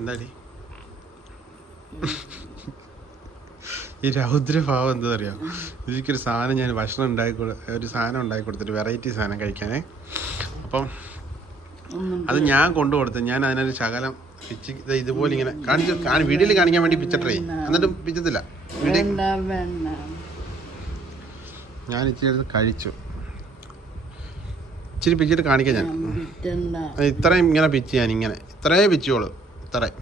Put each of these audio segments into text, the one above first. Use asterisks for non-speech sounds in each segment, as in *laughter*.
എന്താടി? ഈ രൗദ്രഭാവം എന്താ അറിയോ എനിക്കൊരു സാധനം ഞാൻ ഭക്ഷണം ഉണ്ടാക്കി കൊടു ഒരു സാധനം ഉണ്ടാക്കി കൊടുത്തിട്ട് വെറൈറ്റി സാധനം കഴിക്കാനേ. അപ്പം അത് ഞാൻ കൊണ്ടു കൊടുത്തു ഞാൻ അതിനൊരു ശകലം പിച്ച് ഇത് ഇതുപോലെ ഇങ്ങനെ കാണിച്ചു കാണി വീഡിയോയിൽ കാണിക്കാൻ വേണ്ടി പിച്ചിട്ടേ. എന്നിട്ടും പിച്ചത്തില്ല. ഞാൻ ഇച്ചിരി എടുത്ത് കഴിച്ചു. ഇച്ചിരി പിച്ചിട്ട് കാണിക്കാം ഞാൻ. ഇത്രയും ഇങ്ങനെ പിച്ച് ഞാൻ ഇങ്ങനെ. ഇത്രേ പിച്ചോളൂ ഇത്രയും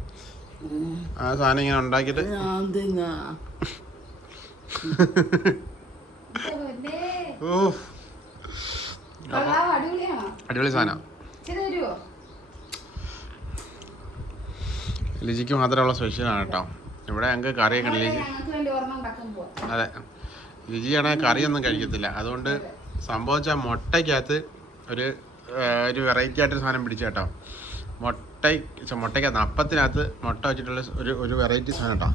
ആ സാധനം ഇങ്ങനെ ഉണ്ടാക്കിട്ട് ഓ? അടിപൊളി സാധനം? ലിജിക്ക് മാത്രമുള്ള സ്പെഷ്യലാണ് കേട്ടോ. ഇവിടെ ഞങ്ങൾക്ക് കറിയൊക്കെ ലിജി. അതെ. ലിജിയാണെങ്കിൽ കറിയൊന്നും കഴിക്കത്തില്ല. അതുകൊണ്ട് സംഭവിച്ച മുട്ടയ്ക്കകത്ത് ഒരു ഒരു വെറൈറ്റി ആയിട്ടൊരു സാധനം പിടിച്ചു കേട്ടോ മുട്ട മുട്ടയ്ക്കകത്ത് അപ്പത്തിനകത്ത് മുട്ട വെച്ചിട്ടുള്ള ഒരു ഒരു വെറൈറ്റി സാധനം കേട്ടോ.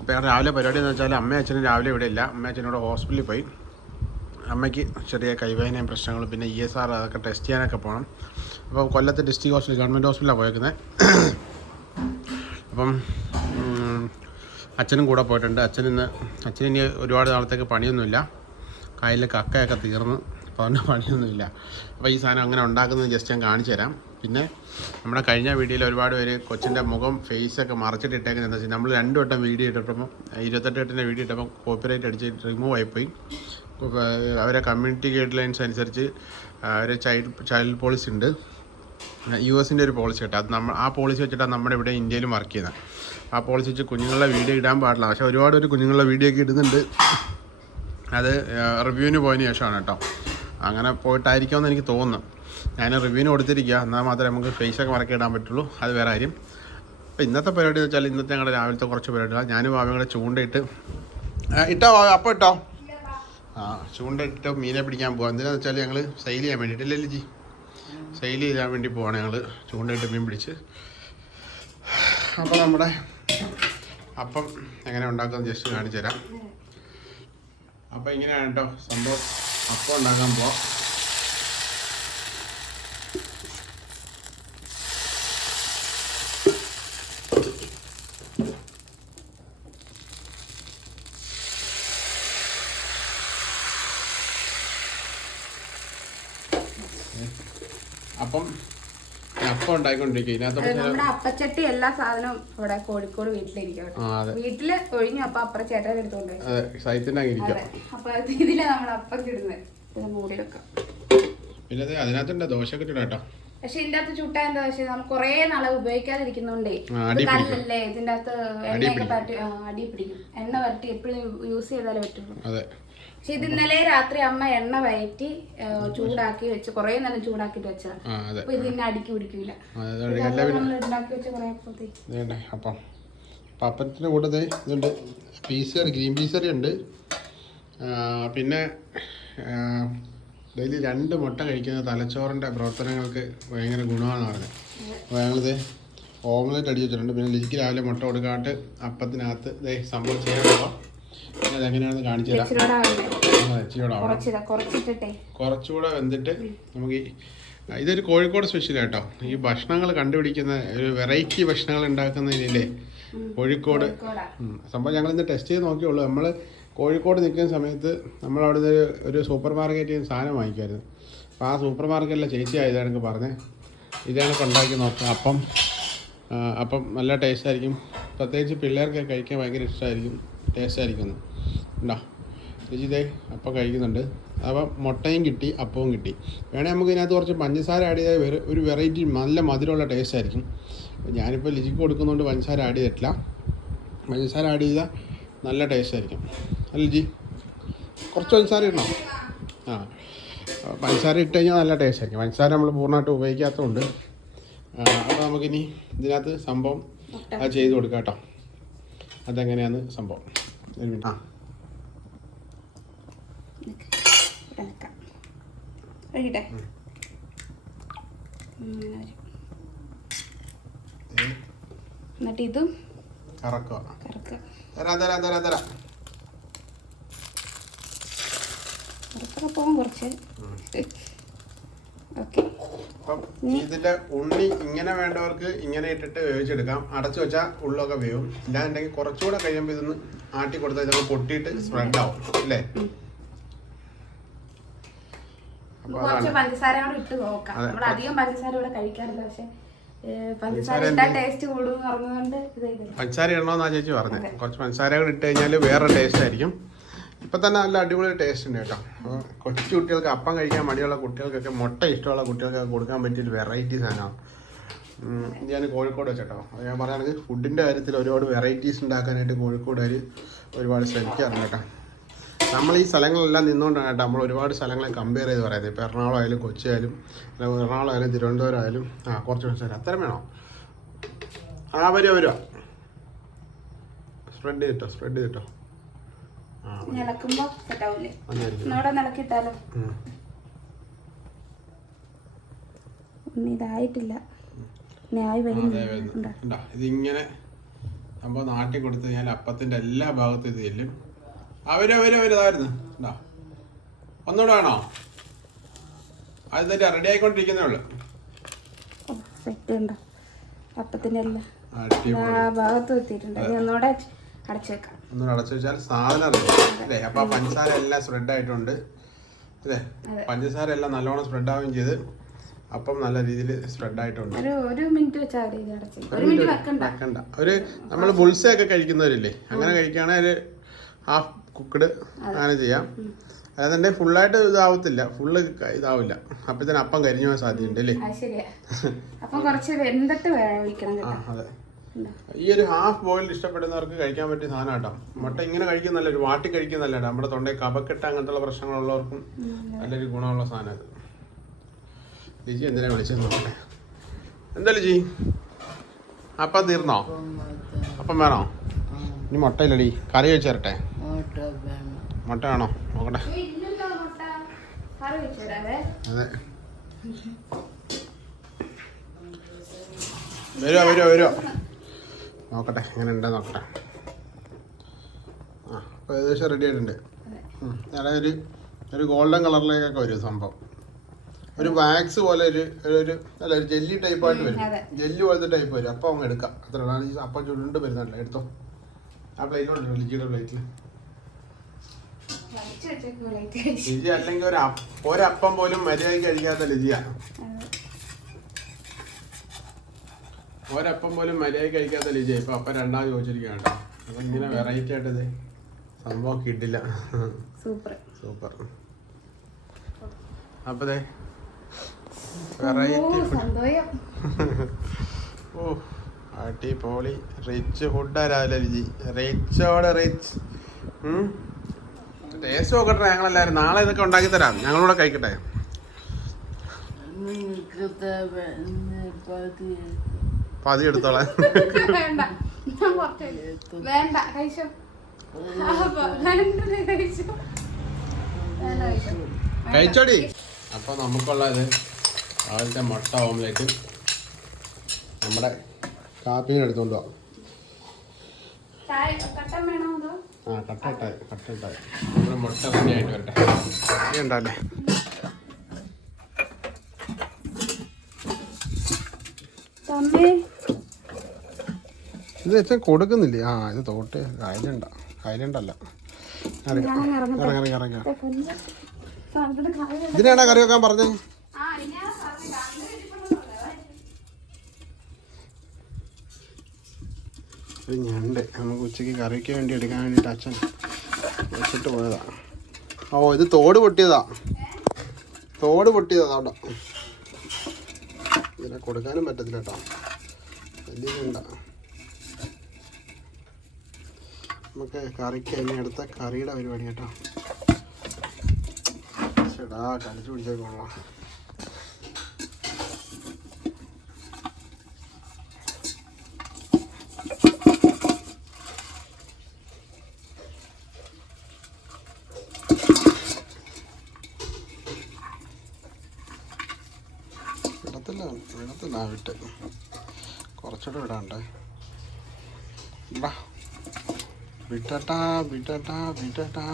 അപ്പോൾ ഞാൻ രാവിലെ പരിപാടി എന്ന് വെച്ചാൽ അമ്മ അച്ഛനും രാവിലെ ഇവിടെ ഇല്ല. അമ്മ അച്ഛനും ഇവിടെ ഹോസ്പിറ്റലിൽ പോയി. അമ്മയ്ക്ക് ചെറിയ കൈവേദനയും പ്രശ്നങ്ങളും പിന്നെ ഇ എസ് ആർ അതൊക്കെ ടെസ്റ്റ് ചെയ്യാനൊക്കെ പോകണം അപ്പോൾ കൊല്ലത്തെ ഡിസ്ട്രിക്ട് ഹോസ്പിറ്റൽ ഗവൺമെന്റ് ഹോസ്പിറ്റലാണ് പോയേക്കുന്നത് അപ്പം അച്ഛനും കൂടെ പോയിട്ടുണ്ട്. അച്ഛൻ ഇന്ന് അച്ഛൻ ഇനി ഒരുപാട് നാളത്തേക്ക് പണിയൊന്നുമില്ല. കായലിലെ കക്കയൊക്കെ തീർന്ന്. അപ്പോൾ അതുകൊണ്ട് പണിയൊന്നുമില്ല. അപ്പോൾ ഈ സാധനം അങ്ങനെ ഉണ്ടാക്കുന്നത് ജസ്റ്റ് ഞാൻ കാണിച്ചു തരാം പിന്നെ നമ്മുടെ കഴിഞ്ഞ വീഡിയോയിൽ ഒരുപാട് പേര് കൊച്ചിന്റെ മുഖം ഫേസൊക്കെ മറച്ചിട്ട് ഇട്ടേക്കുന്നത് എന്താ വെച്ചാൽ നമ്മൾ രണ്ട് വട്ടം വീഡിയോ ഇട്ടപ്പോൾ ഇരുപത്തെട്ട് വട്ടത്തിന്റെ വീഡിയോ ഇട്ടപ്പോൾ കോപ്പിറൈറ്റ് അടിച്ച് റിമൂവ് ആയിപ്പോയി. അവരെ കമ്മ്യൂണിറ്റി ഗൈഡ് ലൈൻസ് അനുസരിച്ച് ഒരു ചൈൽഡ് ചൈൽഡ് പോളിസി ഉണ്ട്. യു എസിന്റെ ഒരു പോളിസി കേട്ടോ. അത് നമ്മൾ ആ പോളിസി വെച്ചിട്ടാണ് നമ്മുടെ ഇവിടെ ഇന്ത്യയിലും വർക്ക് ചെയ്യുന്നത് ആ പോളിസി വെച്ച് കുഞ്ഞുങ്ങളുടെ വീഡിയോ ഇടാൻ പാടില്ല. പക്ഷേ ഒരുപാട് ഒരു കുഞ്ഞുങ്ങളുടെ വീഡിയോ ഒക്കെ ഇടുന്നുണ്ട്. അത് റിവ്യൂവിന് പോയതിന് ശേഷമാണ് കേട്ടോ. അങ്ങനെ പോയിട്ടായിരിക്കുമെന്ന് എനിക്ക് തോന്നുന്നു. ഞാൻ റിവ്യൂവിന് കൊടുത്തിരിക്കുക എന്നാൽ മാത്രമേ നമുക്ക് ഫേസൊക്കെ മറക്കി ഇടാൻ പറ്റുള്ളൂ. അത് വേറെ കാര്യം. അപ്പോൾ ഇന്നത്തെ പരിപാടി എന്ന് വെച്ചാൽ ഇന്നത്തെ ഞങ്ങളുടെ രാവിലത്തെ കുറച്ച് പരിപാടികളാണ് ഞാനും ഭാവിയും ചൂണ്ടയിട്ട് ഇട്ടോ അപ്പോൾ ഇട്ടോ. ആ ചൂണ്ടയിട്ട് മീനെ പിടിക്കാൻ പോകാം എന്തിനാന്ന് വെച്ചാൽ ഞങ്ങൾ സെയിൽ ചെയ്യാൻ വേണ്ടിയിട്ടല്ലേ ലിജി? സെയിൽ ചെയ്യാൻ വേണ്ടി പോവാണ് ഞങ്ങൾ ചൂണ്ടയിട്ട് മീൻ പിടിച്ച്. അപ്പോൾ നമ്മുടെ അപ്പം എങ്ങനെ ഉണ്ടാക്കുന്നത് ജസ്റ്റ് കാണിച്ചു തരാം. അപ്പം ഇങ്ങനെയാണ് കേട്ടോ സംഭവം. അപ്പം ഉണ്ടാക്കാൻ പോവാം അപ്പം ഞാൻ അപ്പം ഉണ്ടാക്കിക്കൊണ്ടിരിക്കും ഇതിനകത്ത് നമ്മുടെ അപ്പച്ചട്ടി എല്ലാ സാധനവും ഇവിടെ കോഴിക്കോട് വീട്ടിലിരിക്കും. ആ അതെ. വീട്ടിൽ ഒഴിഞ്ഞു അപ്പൊ അപ്പുറം ചേട്ടൻ എടുത്തോണ്ട് പോയി. അതെ സൈത്തിന്റെ ഇരിക്കും. അതെ അപ്പൊ അത് ഇതിലാ നമ്മൾ അപ്പം കിടുന്നത് ഇത് മൂടി വെക്കാം പിന്നെ അത് അതിനകത്തുണ്ട് ദോശയൊക്കെ ചൂടാ കേട്ടോ. പക്ഷെ ഇതിന്റെ അകത്ത് ചുട്ടാ എന്താ പക്ഷെ നമ്മൾ കൊറേ നാളെ ഉപയോഗിക്കാതിരിക്കുന്നോണ്ടേ ആ, ഇത് അടി പിടിക്കും. കല്ലല്ലേ ഇതിന്റെ അകത്ത് എണ്ണയൊക്കെ പറ്റി ആ, അടി പിടിക്കും. എണ്ണ വരട്ടി എപ്പോഴും യൂസ് ചെയ്താലേ പറ്റുള്ളൂ. അതെ. പക്ഷെ ഇത് ഇന്നലെ രാത്രി അമ്മ എണ്ണ വയറ്റി ചൂടാക്കി വെച്ച് കൊറേ നേരം ചൂടാക്കിട്ട് വെച്ചാ അപ്പൊ ഇത് ഇന്നെ അടിക്ക് പിടിക്കൂല. നമ്മൾ ഉണ്ടാക്കി വെച്ച കൊറേ അപ്പത്തേക്ക് അപ്പം കൂട്ടത്തിൽ ഇതുണ്ട്. Peas curry green peas curry ഉണ്ട്. പിന്നെ ഡെയിലി രണ്ട് മുട്ട കഴിക്കുന്ന തലച്ചോറിന്റെ പ്രവർത്തനങ്ങൾക്ക് ഭയങ്കര ഗുണമാണ് പറഞ്ഞത് അപ്പോൾ ഞങ്ങളിത് ഓംലെറ്റ് അടിച്ച് വെച്ചിട്ടുണ്ട്. പിന്നെ ലിജിക്ക് രാവിലെ മുട്ട കൊടുക്കാട്ട് അപ്പത്തിനകത്ത് ഇതേ സംഭവം ചെയ്യാൻ അതെങ്ങനെയാണെന്ന് കാണിച്ചു തരാം. കുറച്ചുകൂടെ വെന്തിട്ട് നമുക്ക് ഇതൊരു കോഴിക്കോട് സ്പെഷ്യൽ കേട്ടോ ഈ ഭക്ഷണങ്ങൾ കണ്ടുപിടിക്കുന്ന ഒരു വെറൈറ്റി ഭക്ഷണങ്ങൾ ഉണ്ടാക്കുന്നതിലെ കോഴിക്കോട്. സംഭവം ഞങ്ങൾ ഇന്ന് ടെസ്റ്റ് ചെയ്ത് നോക്കിയുള്ളൂ. നമ്മൾ കോഴിക്കോട് നിൽക്കുന്ന സമയത്ത് നമ്മൾ അവിടുന്ന് ഒരു ഒരു സൂപ്പർ മാർക്കറ്റിൽ നിന്ന് സാധനം വാങ്ങിക്കായിരുന്നു അപ്പോൾ ആ സൂപ്പർ മാർക്കറ്റിലെ ചേച്ചി ആയതാണ് പറഞ്ഞത് ഇതാണ് ഉണ്ടാക്കി നോക്കുക അപ്പം അപ്പം നല്ല ടേസ്റ്റ് ആയിരിക്കും. പ്രത്യേകിച്ച് പിള്ളേർക്ക് കഴിക്കാൻ ഭയങ്കര ഇഷ്ടമായിരിക്കും ടേസ്റ്റ് ആയിരിക്കും ഉണ്ടോ? രുചിതേ അപ്പം കഴിക്കുന്നുണ്ട്. അപ്പം മുട്ടയും കിട്ടി അപ്പവും കിട്ടി. വേണേൽ നമുക്ക് ഇതിനകത്ത് കുറച്ച് പഞ്ചസാര ആഡ് ചെയ്താൽ വേറെ ഒരു വെറൈറ്റി നല്ല മധുരമുള്ള ടേസ്റ്റ് ആയിരിക്കും. ഞാനിപ്പോൾ ലിജിക്ക് കൊടുക്കുന്നതുകൊണ്ട് പഞ്ചസാര ആഡ് ചെയ്തിട്ടില്ല. പഞ്ചസാര ആഡ് ചെയ്താൽ നല്ല ടേസ്റ്റ് ആയിരിക്കും. അല്ല ലിജി? കുറച്ച് പഞ്ചസാര ഇടണോ? ആ. പഞ്ചസാര ഇട്ട് കഴിഞ്ഞാൽ നല്ല ടേസ്റ്റ് ആയിരിക്കും. പഞ്ചസാര നമ്മൾ പൂർണമായിട്ട് ഉപയോഗിക്കാത്തതുകൊണ്ട്. അപ്പോൾ നമുക്കിനി ഇതിനകത്ത് സംഭവം അത് ചെയ്ത് കൊടുക്കാം കേട്ടോ. അതെങ്ങനെയാണ് സംഭവം. ഒരു മിനിറ്റ് ആ. ഒഴിക്കട്ടെ ഇങ്ങനെ എന്നിട്ട് ഇതും കറക്കുക. കറക്കുക. തരാം തരാം തരാം തരാം. കറക്കൊക്കെ പോകാൻ കുറച്ച്. ഓക്കെ. ഇതിന്റെ ഉണ്ണി ഇങ്ങനെ വേണ്ടവർക്ക് ഇങ്ങനെ ഇട്ടിട്ട് വേവിച്ചെടുക്കാം. അടച്ചു വെച്ചാൽ ഉള്ളൊക്കെ വേവും. ഇല്ലാന്നുണ്ടെങ്കിൽ കുറച്ചുകൂടെ കഴിയുമ്പോൾ ഇതൊന്ന് ആട്ടി കൊടുത്താൽ ഇതൊക്കെ പൊട്ടിയിട്ട് സ്പ്രെഡ് ആവും. അല്ലേ? കുറച്ച് പഞ്ചസാര കൂടെ ഇട്ട് നോക്കാം. നമ്മൾ അധികം പഞ്ചസാര ഇവിടെ കഴിക്കാറില്ല. പക്ഷെ ഏ, പഞ്ചസാര പഞ്ചസാര ഇട്ടാൽ ടേസ്റ്റ് കൂടും പറഞ്ഞുകൊണ്ട് ഇത് ചെയ്തില്ല പഞ്ചസാര ഇടണമെന്നാ ചേച്ചി പറഞ്ഞത് കുറച്ച് പഞ്ചസാര കൂടെ ഇട്ട് കഴിഞ്ഞാൽ വേറെ ടേസ്റ്റ് ആയിരിക്കും. ഇപ്പൊ തന്നെ നല്ല അടിപൊളി ടേസ്റ്റ് ഉണ്ട് കേട്ടോ. കൊച്ചു കുട്ടികൾക്ക് അപ്പം കഴിക്കാൻ മടിയുള്ള കുട്ടികൾക്കൊക്കെ മുട്ട ഇഷ്ടമുള്ള കുട്ടികൾക്കൊക്കെ കൊടുക്കാൻ പറ്റിയ ഒരു വെറൈറ്റി സാധനമാണ്. ഞാൻ കോഴിക്കോട് വെച്ചേട്ടോ. അത് ഞാൻ പറയുകയാണെങ്കിൽ ഫുഡിന്റെ കാര്യത്തിൽ ഒരുപാട് വെറൈറ്റീസ് ഉണ്ടാക്കാനായിട്ട് കോഴിക്കോടുകാർ ഒരുപാട് ശ്രമിക്കാറുണ്ട് കേട്ടോ. നമ്മൾ ഈ സ്ഥലങ്ങളെല്ലാം നിന്നുകൊണ്ടാണ് കേട്ടോ നമ്മൾ ഒരുപാട് സ്ഥലങ്ങളെ കമ്പയർ ചെയ്ത് പറയുന്നത്. ഇപ്പോൾ എറണാകുളം ആയാലും കൊച്ചി ആയാലും അല്ലെങ്കിൽ എറണാകുളം ആയാലും തിരുവനന്തപുരം ആയാലും ആ കുറച്ച് മനസ്സിലായി അത്ര വേണോ. ആ വരുമോ വരുമോ സ്പ്രെഡ് ചെയ്തിട്ടോ സ്പ്രെഡ് ചെയ്തിട്ടോ. സെറ്റാവൂലേ ഒന്നുകൂടെ നിളക്കിട്ടാലോ. ഒന്നും ഇതായിട്ടില്ല? ഇതിങ്ങനെ നമ്മൾ നാട്ടിൽ കൊടുത്തു കഴിഞ്ഞാൽ അപ്പത്തിന്റെ എല്ലാ ഭാഗത്തും ഇത് ചെല്ലും. അവർ അവർ അവർ ഇതായിരുന്നു. ഉണ്ടോ ഒന്നുകൂടെ ആണോ അത് തന്നെ റെഡി ആയിക്കൊണ്ടിരിക്കുന്നേ ഉള്ളു. ഓ, സെറ്റ് ഉണ്ടോ എല്ലാം ആ ഭാഗത്ത് എത്തിയിട്ടുണ്ട് ഇനി ഒന്നുകൂടെ അടച്ചു വെക്കാം. ഒന്നുകൂടെ അടച്ചു വെച്ചാൽ സാധനം. അല്ലേ? അപ്പൊ പഞ്ചസാര എല്ലാം സ്പ്രെഡ് ആയിട്ടുണ്ട്. അല്ലേ? പഞ്ചസാര എല്ലാം നല്ലോണം സ്പ്രെഡ് ആവുകയും ചെയ്ത് അപ്പം നല്ല രീതിയിൽ സ്പ്രെഡ് ആയിട്ടുണ്ട്. ഒരു ഒരു മിനിറ്റ് വെച്ചാൽ ഒരു മിനിറ്റ് വെക്കണ്ട. വെക്കണ്ട. ഒരു നമ്മൾ ബുൾസ ഒക്കെ കഴിക്കുന്നവരില്ലേ? അങ്ങനെ കഴിക്കുകയാണെങ്കിൽ ഒരു ഹാഫ് കുക്കഡ് അങ്ങനെ ചെയ്യാം. അല്ലാതെ ഫുള്ളായിട്ട് ഇതാവത്തില്ല. ഫുള്ള് ഇതാവില്ല. അപ്പൊ തന്നെ അപ്പം കരിഞ്ഞു പോകാൻ സാധ്യതയുണ്ട് അല്ലേ? അത്? ഈ ഒരു ഹാഫ് ബോയിൽ ഇഷ്ടപ്പെടുന്നവർക്ക് കഴിക്കാൻ പറ്റിയ സാധനം കേട്ടോ. മുട്ട ഇങ്ങനെ കഴിക്കുന്നല്ല ഒരു വാട്ടി കഴിക്കുന്നല്ല നമ്മുടെ തൊണ്ടയിൽ കപക്കെട്ട് അങ്ങനത്തെ പ്രശ്നങ്ങളുള്ളവർക്കും നല്ലൊരു ഗുണമുള്ള സാധനം അത്. ലിജി എന്തിനാ വിളിച്ചത് നോക്കട്ടെ. എന്താ ലിജി? അപ്പം തീർന്നോ? അപ്പം വേണോ? ഇനി മുട്ടയില്ലടി. കറി വെച്ച് തരട്ടെ ഓട്ട വേണം മുട്ട വേണോ നോക്കട്ടെ. അതെ. വരുമോ വരുമോ വരുമോ നോക്കട്ടെ എങ്ങനെ ഉണ്ടോ നോക്കട്ടെ. ആ അപ്പോൾ ഏകദേശം റെഡി ആയിട്ടുണ്ട്. അതായത് ഒരു ഒരു ഗോൾഡൻ കളറിലേക്കൊക്കെ വരും സംഭവം. ഒരു വാക്സ് പോലെ ഒരു ഒരു- അല്ല ഒരു ജെല്ലി ടൈപ്പ് ആയിട്ട് വരും. ജെല്ലി പോലത്തെ ടൈപ്പ് വരും. അപ്പം അങ്ങ് എടുക്കാം. അത്ര അപ്പം ചുരുണ്ട് വരുന്നല്ലേ എടുത്തോ. ആ പ്ലേറ്റിലുണ്ട് ലിജിയുടെ പ്ലേറ്റിൽ ലിജി അല്ലെങ്കിൽ ഒരു ഒരപ്പം പോലും മര്യാദയ്ക്ക് കഴിക്കാത്ത ലിജിയ. ഒരപ്പം പോലും മര്യാദയ്ക്ക് കഴിക്കാത്ത ലിജിയ ഇപ്പൊ അപ്പം രണ്ടാമത് ചോദിച്ചിരിക്കുകയാണ്. അതെങ്ങനെ അപ്പം ഇങ്ങനെ വെറൈറ്റി ആയിട്ട് സംഭവം കിട്ടില്ല സൂപ്പർ. സൂപ്പർ. അപ്പൊ ദേ വെറൈറ്റി ഓ അടിപൊളി. റിച്ച് ഫുഡാ രാവിലെ രുചി റിച്ചോടെ റിച്ച് ടേസ്റ്റ് നോക്കട്ടെ ഞങ്ങളെല്ലാവരും. നാളെ ഇതൊക്കെ ഉണ്ടാക്കി തരാം. ഞങ്ങളൂടെ കഴിക്കട്ടെ. പതി എടുത്തോളെ. കഴിച്ചോടി. അപ്പോൾ നമുക്കുള്ളത് ആദ്യത്തെ മുട്ട ഓംലേറ്റ്. നമ്മുടെ കാപ്പിയും എടുത്തുകൊണ്ട് ചായ കട്ടൻ വേണോ അതോ ആ മുട്ട ആയിട്ട് വരട്ടെ. ഉണ്ടല്ലേ ഇത് അച്ഛൻ കൊടുക്കുന്നില്ലേ? ആ ഇത് തോട്ട്. കയ്യിലുണ്ട. കയ്യിലുണ്ടല്ല. അറിയാം ഞാനങ്ങ് ഇറങ്ങട്ടെ. ഇറങ്ങി ഇറങ്ങി ഇറങ്ങി. ഇതിനാണോ കറി വെക്കാൻ പറഞ്ഞേ ആ ഇനി ഞാൻ പറഞ്ഞില്ല അങ്ങനെ ഇരിപ്പുണ്ടെന്നുള്ളേ. ഒരു ഞണ്ട്. നമുക്ക് ഉച്ചയ്ക്ക് കറിക്ക് വേണ്ടി എടുക്കാൻ വേണ്ടിയിട്ട് അച്ഛൻ വെച്ചിട്ട് പോയതാ. ഓ ഇത് തോട് പൊട്ടിയതാ. തോട് പൊട്ടിയതാ അവിടെ. ഇതിനെ കൊടുക്കാനും പറ്റത്തില്ല കേട്ടോ. വലിയ ഞണ്ട. നമുക്ക് കറിക്ക് ഇനി അടുത്ത കറിയുടെ പരിപാടി കേട്ടോ. ചേടാ കടിച്ചു പിടിച്ചാൽ കുറച്ചുകൂടെ വിടാണ്ടേ. ഇടാ വിട്ടട്ടാ വിട്ടട്ടാ വിട്ടട്ടാ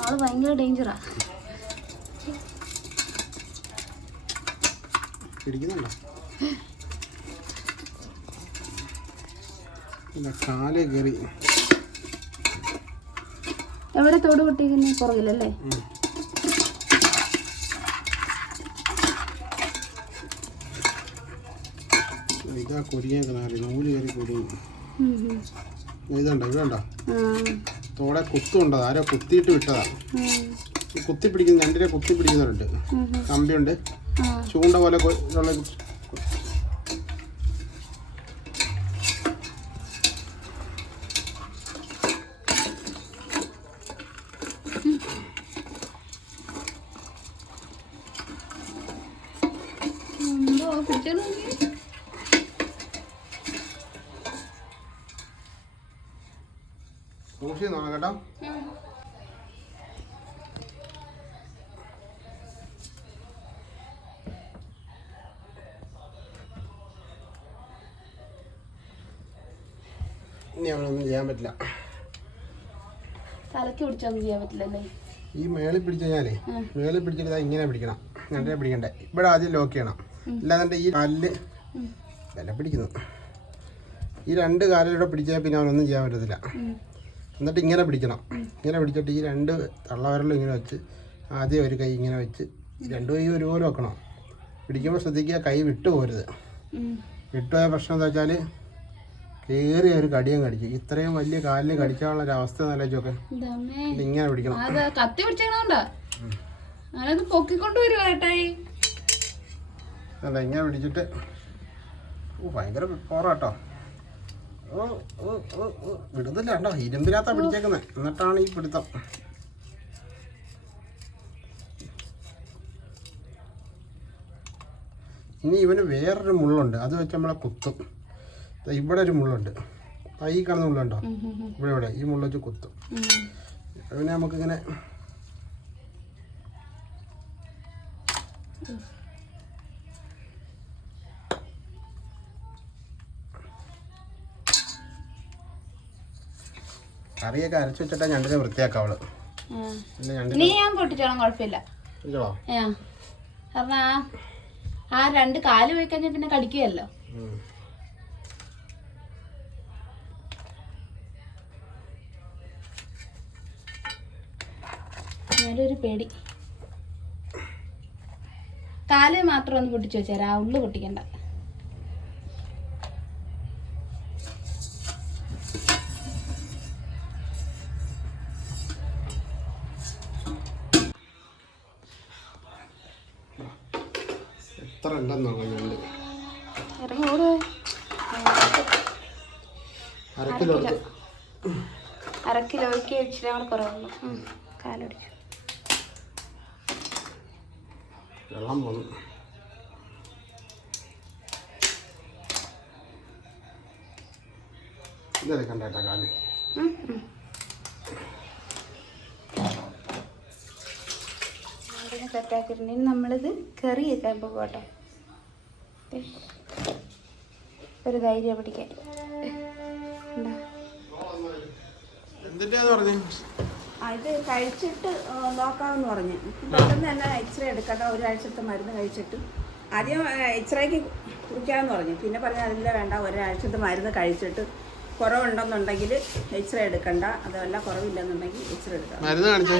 ആൾ ഭയങ്കര ഡേഞ്ചറാ പിടിക്കുന്നുണ്ടോ കാൽ കയറി എവിടെ തോട് പൊട്ടിക്കുന്ന പുറകിലല്ലേ ഉം. ഇതാ കുരുങ്ങിയ നൂൽ കയറി ഉം. ഇതുണ്ടോ ആ, തോടെ കുത്തുണ്ടോ. ആരോ കുത്തിയിട്ട് വിട്ടതാ. കുത്തി പിടിക്കുന്ന രണ്ടിനെ കുത്തി പിടിക്കുന്നവരുണ്ട്. കമ്പിയുണ്ട്. ചൂണ്ട പോലെ ഉള്ള എന്തോ പിടിച്ചോ നോക്കി. സൂക്ഷിച്ച് നോക്കണം കേട്ടോ ഉം. ഇനി അവനൊന്നും ചെയ്യാൻ പറ്റില്ല. തലക്ക് പിടിച്ചൊന്നും ചെയ്യാൻ പറ്റില്ലല്ലേ ഈ മേളിൽ പിടിച്ചു കഴിഞ്ഞാലേ. മേളിൽ പിടിച്ചിട്ട് ഇങ്ങനെ പിടിക്കണം. രണ്ടേ പിടിക്കണ്ടേ. ഇവിടെ ആദ്യം ലോക്ക് ചെയ്യണം. ഇല്ലാതെ ഈ കാലിൽ. വില പിടിക്കുന്നു. ഈ രണ്ട് കാലിലൂടെ പിടിച്ചാൽ പിന്നെ അവനൊന്നും ചെയ്യാൻ പറ്റത്തില്ല. എന്നിട്ട് ഇങ്ങനെ പിടിക്കണം. ഇങ്ങനെ പിടിച്ചിട്ട് ഈ രണ്ട് തള്ളവരലും ഇങ്ങനെ വെച്ച് ആദ്യം ഒരു കൈ ഇങ്ങനെ വെച്ച് രണ്ട് കൈ ഒരുപോലെ വെക്കണം. പിടിക്കുമ്പോൾ ശ്രദ്ധിക്കുക കൈ വിട്ടു പോരുത് വിട്ടുപോയ പ്രശ്നം എന്താ വെച്ചാൽ കയറിയ ഒരു കടിയും കടിക്കും. ഇത്രയും വലിയ കാലിന് കടിക്കാനുള്ള ഒരു അവസ്ഥ ഇതമ്മേ. ഇങ്ങനെ പിടിക്കണം. അത് കത്തി പിടിച്ചോണ്ടാ ഞാനത് പൊക്കിക്കൊണ്ട് അല്ല ഇങ്ങനെ പിടിച്ചിട്ട്. ഓ ഭയങ്കര പോറാട്ടോ. ഓ ഓ ഓ ഓ. വിടുന്നില്ല കേട്ടോ ഇരുമ്പിനകത്താ പിടിച്ചേക്കുന്നത് എന്നിട്ടാണ് ഈ പിടുത്തം. ഇനി ഇവന് വേറൊരു മുള്ളുണ്ട്. അത് വെച്ച് നമ്മളെ കുത്തും. ഇവിടെ ഒരു മുള്ളുണ്ട്. ഈ കാണുന്ന മുള്ളുണ്ടോ. ഇവിടെ ഇവിടെ. ഈ മുള്ള വെച്ച് കുത്തും. പിന്നെ നമുക്കിങ്ങനെ കറിയൊക്കെ അരച്ചു വെച്ചിട്ടാ ഞണ്ടിനെ വൃത്തിയാക്കാവൾ ഞാൻ പൊട്ടിച്ചോളാം കുഴപ്പമില്ല. കാരണം ആ രണ്ട് കാൽ പോയി കഴിഞ്ഞാൽ പിന്നെ കടിക്കുകയല്ലോ ഞാനൊരു പേടി. കാൽ മാത്രം ഒന്ന് പൊട്ടിച്ചു വെച്ചേരാ. ആ ഉള്ളു പൊട്ടിക്കണ്ട. എത്ര ഉണ്ടെന്ന് ഞണ്ട് ഇച്ചിരി കൂടെ കുറവുള്ളൂ കാലൊടിച്ചു. വെള്ളം പോന്നു ഇതല്ലേ കണ്ടേട്ടാ കാൽ. ഉം, ഉം. അതിനെ സെറ്റാക്കിയിട്ടുണ്ട്. ഇനി നമ്മളിത് കറി വെക്കാൻ പോകും കേട്ടോ ദേ. ഒരു ധൈര്യം പിടിക്കാൻ. എന്താ എന്തിന്റെന്ന് പറഞ്ഞു? ഇത് കഴിച്ചിട്ട് നോക്കാമെന്ന് പറഞ്ഞു. പെട്ടെന്ന് തന്നെ എക്സ്റേ എടുക്കട്ടെ. ഒരാഴ്ചത്തെ മരുന്ന് കഴിച്ചിട്ട്. ആദ്യം എക്സ്റേക്ക് കുറിക്കാമെന്ന് പറഞ്ഞു. പിന്നെ പറഞ്ഞു അതില്ല വേണ്ട. ഒരാഴ്ചത്തെ മരുന്ന് കഴിച്ചിട്ട് കുറവുണ്ടെന്നുണ്ടെങ്കിൽ എക്സ്റേ എടുക്കണ്ട. അതല്ല കുറവില്ലെന്നുണ്ടെങ്കിൽ എക്സ്റേ എടുക്കാം. മരുന്ന് കാണിച്ചേ.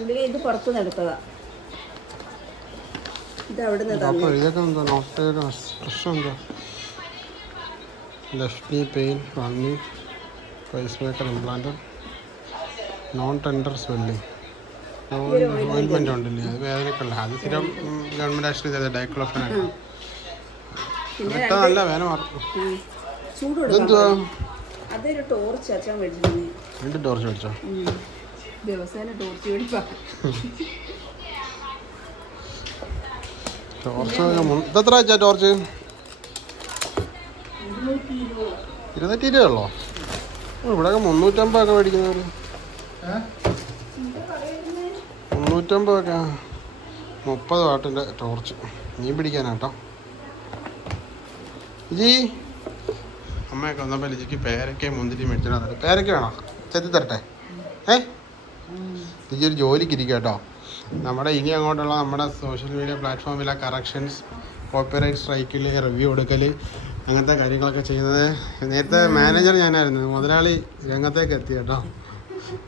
ഇത് ഡോക്ടർ പുറത്തുനിന്ന് എടുത്തതാ. ഇത് പ്രശ്നം എന്താ Lakshmi pain വണ്ണി pacemaker implant non tender swelling ഓയിൽമെന്റ് ഉണ്ടല്ലേ? അത് വേദനക്കുള്ള അത് സ്ഥിരം ഗവൺമെന്റ് ആശുപത്രി ചെയ്ത പിന്നെ അതൊക്കെ നല്ല വേദന മാറും. ഇതെന്തുവാ? അതൊരു ടോർച്ച് അച്ഛൻ മേടിച്ചിരുന്നു. രണ്ട് ടോർച്ച് മേടിച്ചോ? ദിവസേന ടോർച്ച് മേടിപ്പാ. *laughs* ടോർച്ച് ഇതെത്ര വെച്ചാ ടോർച്ച്? ഇരുന്നൂറ്റി ഇരുപത് ഉള്ളോ ഇവിടെയൊക്കെ മുന്നൂറ്റമ്പതൊക്കെ മേടിക്കുന്നവർ മുന്നൂറ്റമ്പതൊക്കെ. മുപ്പത് വാട്ടിന്റെ ടോർച്ച്. മീൻ പിടിക്കാനാട്ടോ ജി അമ്മയൊക്കെ വന്നപ്പോൾ ലിജിക്ക് പേരയ്ക്ക മുന്തിരി മേടിച്ചിട്ട് പേരക്ക വേണോ? ഏ? ലിജി ഒരു ജോലിക്ക് നമ്മുടെ ഇനി അങ്ങോട്ടുള്ള നമ്മുടെ സോഷ്യൽ മീഡിയ പ്ലാറ്റ്ഫോമിലെ കറക്ഷൻസ് കോപ്പിറൈറ്റ് സ്ട്രൈക്കിൽ റിവ്യൂ എടുക്കൽ അങ്ങനത്തെ കാര്യങ്ങളൊക്കെ ചെയ്യുന്നത്. നേരത്തെ മാനേജർ ഞാനായിരുന്നു. മുതലാളി രംഗത്തേക്ക് എത്തി കേട്ടോ.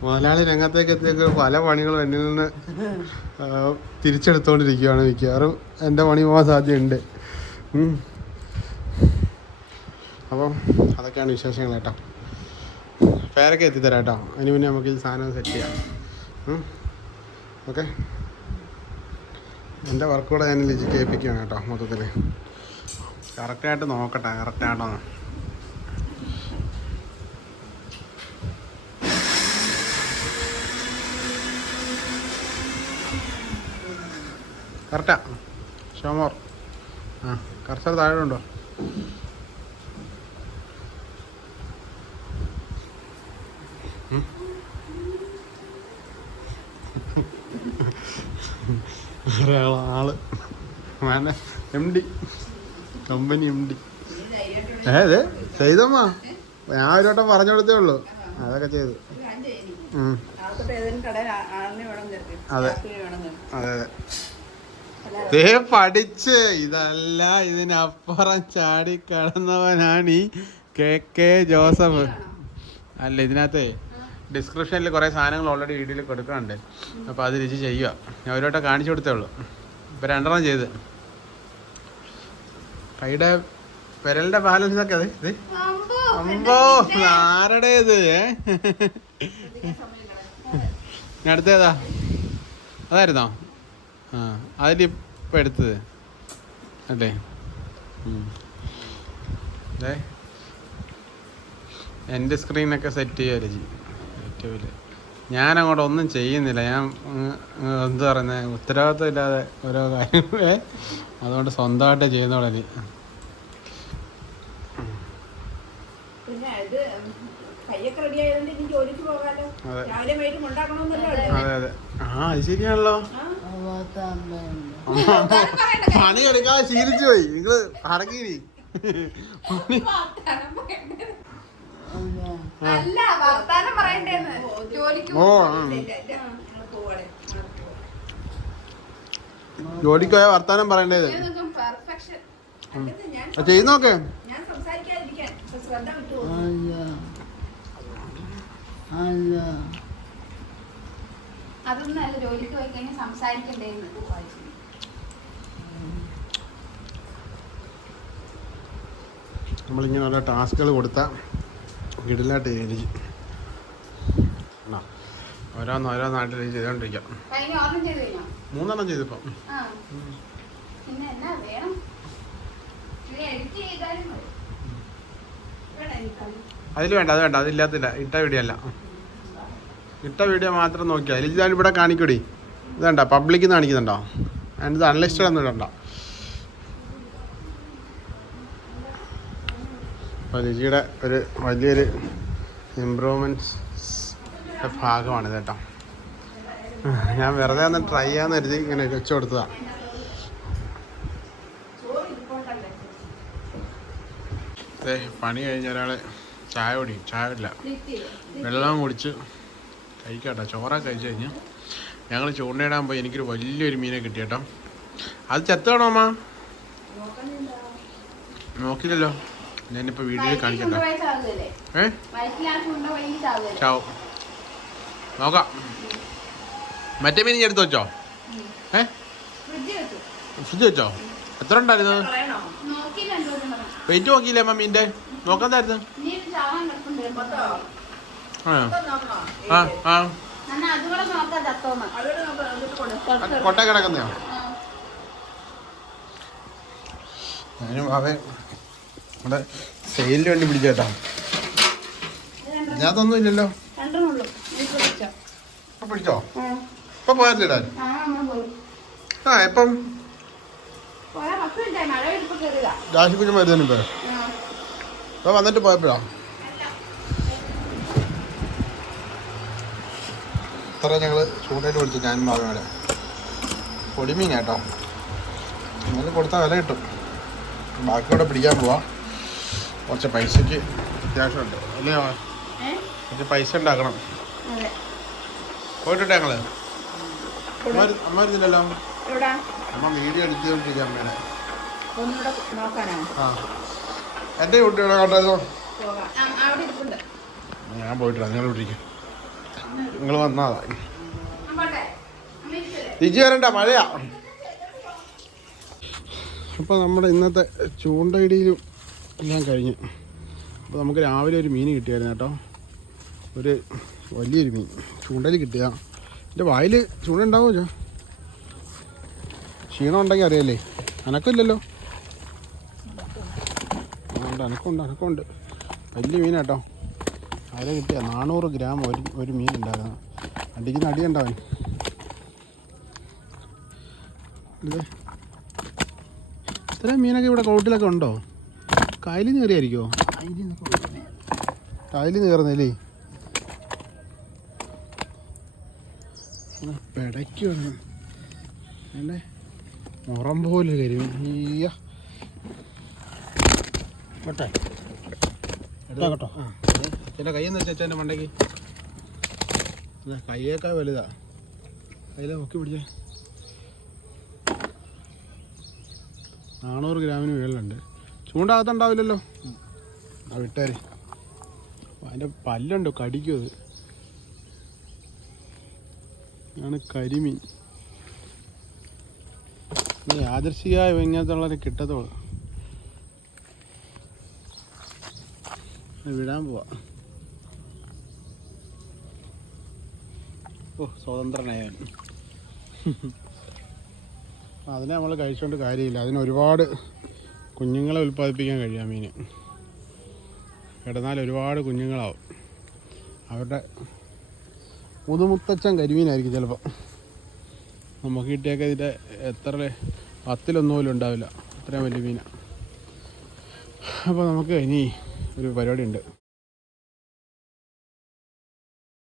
മുതലാളി രംഗത്തേക്ക് എത്തിയൊക്കെ പല പണികളും എന്നിൽ നിന്ന് തിരിച്ചെടുത്തുകൊണ്ടിരിക്കുകയാണ് മിക്കവാറും. എന്റെ പണി പോകാൻ സാധ്യതയുണ്ട്. അപ്പം അതൊക്കെയാണ് വിശേഷങ്ങൾ കേട്ടോ. പേരൊക്കെ എത്തിത്തരാം കേട്ടോ. അതിന് പിന്നെ നമുക്ക് ഈ സാധനം സെറ്റ് ചെയ്യാം. ഓക്കെ. എന്റെ വർക്ക് കൂടെ ഞാൻ ലിജിക്ക് ഏൽപ്പിക്കുകയാണ് കേട്ടോ മൊത്തത്തിൽ. കറക്റ്റായിട്ട് നോക്കട്ടെ കറക്റ്റായിട്ടോ കറക്റ്റാ. ഷോമോർ ആ കറക്റ്റ് താഴെ ഉണ്ടോ? വേറെ ആൾ. വേണ്ട M D company M D ഏത് ചെയ്തമ്മാ. ഞാൻ ഒരു വട്ടം പറഞ്ഞു കൊടുത്തേ ഉള്ളൂ. അതൊക്കെ ചെയ്തു. അതെ. അതെ ദേ പഠിച്ച്. ഇതല്ല ഇതിനപ്പുറം ചാടി കടന്നവനാണ് ഈ കെ കെ ജോസഫ്. അല്ല ഇതിനകത്തെ ഡിസ്ക്രിപ്ഷനിൽ കുറേ സാധനങ്ങൾ ഓൾറെഡി വീഡിയോയിൽ കൊടുക്കുന്നുണ്ട് അപ്പോൾ അത് രുചി ചെയ്യുക. ഞാൻ ഒരുവട്ടം കാണിച്ചു കൊടുത്തേ ഉള്ളൂ. ഇപ്പം രണ്ടെണ്ണം ചെയ്ത്. കൈയുടെ വിരലിന്റെ ബാലൻസ് ഒക്കെ അതെ? ഇത്? അമ്പോ. ആരുടെ ഇത്? അടുത്തേതാ? അതായിരുന്നോ? ആ അതിലിപ്പോൾ എടുത്തത്. അല്ലേ? എന്റെ സ്ക്രീനൊക്കെ സെറ്റ് ചെയ്യുക ഏറ്റവും ഞാൻ അങ്ങോട്ട് ഒന്നും ചെയ്യുന്നില്ല. ഞാൻ എന്ത് പറയുന്നത് ഉത്തരവാദിത്വം ഇല്ലാതെ ഓരോ കാര്യങ്ങളെ അതുകൊണ്ട് സ്വന്തമായിട്ട് ചെയ്യുന്നോളെ നീ അതെ. അതെ അതെ. ആ അത് ശരിയാണല്ലോ. പണി എടുക്കാതെ ശീലിച്ചു പോയി. നിങ്ങൾ അടങ്ങിരി പണി അല്ല വർത്താനം പറയണ്ടേന്ന്. ജോലിക്ക് ഓ. ജോലിക്ക് വർത്താനം പറയേണ്ടത് പെർഫെക്ഷൻ ഞാൻ അത് ചെയ്ത് നോക്ക്. ഞാൻ സംസാരിക്കാതിരിക്കാൻ. ഇപ്പൊ ശ്രദ്ധ വിട്ടു അതൊന്നും അല്ല ജോലിക്ക് പോയി കഴിഞ്ഞാൽ സംസാരിക്കണ്ടേന്ന്. നമ്മളിങ്ങനെ ഓരോ ടാസ്കുകൾ കൊടുത്താൽ ഗിഡിലായിട്ട് ചെയ്തിരിക്കും ഓരോന്ന് ഓരോ നാട്ടിൽ ചെയ്തോണ്ടിരിക്കാം. മൂന്നെണ്ണം ചെയ്തിപ്പം. അതിൽ വേണ്ട അത് വേണ്ട അതില്ലാത്തില്ല. ഇട്ട വീഡിയോ അല്ല. ഇട്ട വീഡിയോ മാത്രം നോക്കിയാൽ ഞാൻ ഇവിടെ കാണിക്കൂടി. ഇതണ്ട? പബ്ലിക്കിൽ നിന്ന് കാണിക്കുന്നുണ്ടോ? അതിന്റെ അൺലിസ്റ്റഡ് ഒന്നും ഇടണ്ട. അപ്പോൾ ലിജിയുടെ ഒരു വലിയൊരു ഇമ്പ്രൂവ്മെന്റ്സിന്റെ ഭാഗമാണ് കേട്ടോ. ഞാൻ വെറുതെ ഒന്ന് ട്രൈ ചെയ്യാന്ന് കരുതി ഇങ്ങനെ വെച്ചു കൊടുത്തതാണ് അതെ പണി കഴിഞ്ഞ ഒരാൾ ചായ കുടിക്കും ചായ ഇല്ല. വെള്ളം കുടിച്ച് കഴിക്കട്ടോ. ചോറൊക്കെ കഴിച്ചു കഴിഞ്ഞ് ഞങ്ങൾ ചൂണ്ടയിടാൻ പോയി. എനിക്കൊരു വലിയൊരു മീനെ കിട്ടി കേട്ടോ. അത് ചത്തണോ അമ്മ? നോക്കില്ലല്ലോ. ഞാനിപ്പോൾ വീഡിയോയിൽ കാണിക്കണ്ട. ഏ? ചാവും. നോക്കാം. മറ്റേ മീൻ എടുത്തു വെച്ചോ? ഏ? ഫ്രിഡ്ജ് വെച്ചു. എത്ര ഉണ്ടായിരുന്നു? വെയിറ്റ് നോക്കിയില്ലേ അമ്മ മീന്റെ നോക്കാന്തായിരുന്നു ആ. ആ കൊട്ട കിടക്കുന്നയോ ഞാനും അവൻ ഇവിടെ സെയിലിന് വേണ്ടി പിടിച്ചേട്ടാ ഇതിനകത്തൊന്നും ഇല്ലല്ലോ. പിടിച്ചോ ഇപ്പൊ പോയാലിടാൻ ആ. ഇപ്പം രാശിക്കുഞ്ഞ് മരുന്നിന് ഇപ്പൊ ഇപ്പൊ വന്നിട്ട് പോയപ്പോഴാ. ഇത്ര ഞങ്ങൾ ചൂണ്ടയിൽ പിടിച്ചു ഞാനും ഭാഗം പൊടിമീൻ കേട്ടോ. ഇങ്ങനെ കൊടുത്താൽ വില കിട്ടും. ബാക്കി കൂടെ പിടിക്കാൻ പോവാ. കുറച്ച് പൈസക്ക് അത്യാവശ്യമുണ്ട് അല്ലേ കുറച്ച് പൈസ ഉണ്ടാക്കണം. അതെ. പോയിട്ടെ ഞങ്ങൾ. അമ്മ ഇരുന്നില്ലല്ലോ അമ്മ വീഡിയോ എടുത്തുകൊണ്ടിരിക്കുക അമ്മയുടെ ആ. എന്റെ കുട്ടികളെ ആ, ഞാൻ പോയിട്ടില്ല. നിങ്ങൾ വിട്ടിരിക്കും നിങ്ങൾ വന്നാ തിരിച്ചു വരണ്ട മഴയാ. അപ്പോൾ നമ്മുടെ ഇന്നത്തെ ചൂണ്ടയിടിയിലും എല്ലാം കഴിഞ്ഞ്. അപ്പോൾ നമുക്ക് രാവിലെ ഒരു മീൻ കിട്ടിയായിരുന്നു കേട്ടോ. ഒരു വലിയൊരു മീൻ. ചൂണ്ടയിൽ കിട്ടിയ എന്റെ വായിൽ ചൂണ്ട ഉണ്ടാവുമല്ലോ ക്ഷീണം ഉണ്ടെങ്കിൽ അറിയല്ലേ അനക്കമില്ലല്ലോ ഉണ്ട് അനക്കമുണ്ട് അനക്കമുണ്ട് വലിയ മീൻ കേട്ടോ. അതിൽ കിട്ടിയ? നാനൂറ് ഗ്രാം ഒരു ഒരു മീൻ ഉണ്ടായിരുന്നു. അടിക്കുന്ന അടി ഉണ്ടാവൻ ഇത്. ഇത്രയും മീനൊക്കെ ഇവിടെ കോട്ടിലൊക്കെ ഉണ്ടോ? കായലിൽ നിന്ന് കയറിയായിരിക്കോ? കായലിൽ നിന്ന് കയറുന്നല്ലേ പെടയ്ക്ക് വന്നു അല്ലേ മുറം പോലെ കരിമീൻ ഈയ്യ കേട്ടെ. കേട്ടോ അച്ഛന്റെ കയ്യെന്ന് വെച്ചാൽ എന്റെ മണ്ടയ്ക്ക്. അല്ല കയ്യേക്കാൾ വലുതാ. കയ്യിലെ നോക്കി പിടിച്ചേ. നാനൂറ് ഗ്രാമിന് മുകളിലുണ്ട് ചൂണ്ടാകത്തുണ്ടാവില്ലല്ലോ. ആ വിട്ടേരെ. അതിന്റെ പല്ലുണ്ടോ കടിക്കും അത്. ആണ് കരിമീൻ. ഇത് യാദർശികമായ ഇങ്ങനത്തെ ഉള്ളവരെ കിട്ടത്തുള്ളൂ വിടാൻ പോവാ. ഓ സ്വതന്ത്രനായവൻ. അതിനെ നമ്മൾ കഴിച്ചുകൊണ്ട് കാര്യമില്ല. അതിന് ഒരുപാട് കുഞ്ഞുങ്ങളെ ഉൽപ്പാദിപ്പിക്കാൻ കഴിയാം മീൻ കിടന്നാൽ ഒരുപാട് കുഞ്ഞുങ്ങളാവും. അവരുടെ മുതുമുത്തച്ഛൻ കരിമീനായിരിക്കും ചിലപ്പോൾ നമുക്ക് കിട്ടിയൊക്കെ ഇതിന്റെ എത്ര പത്തിലൊന്നും പോലും ഉണ്ടാവില്ല. അത്രയും വലിയ മീനാണ് അപ്പോൾ നമുക്ക് ഇനി ഒരു പരിപാടി ഉണ്ട്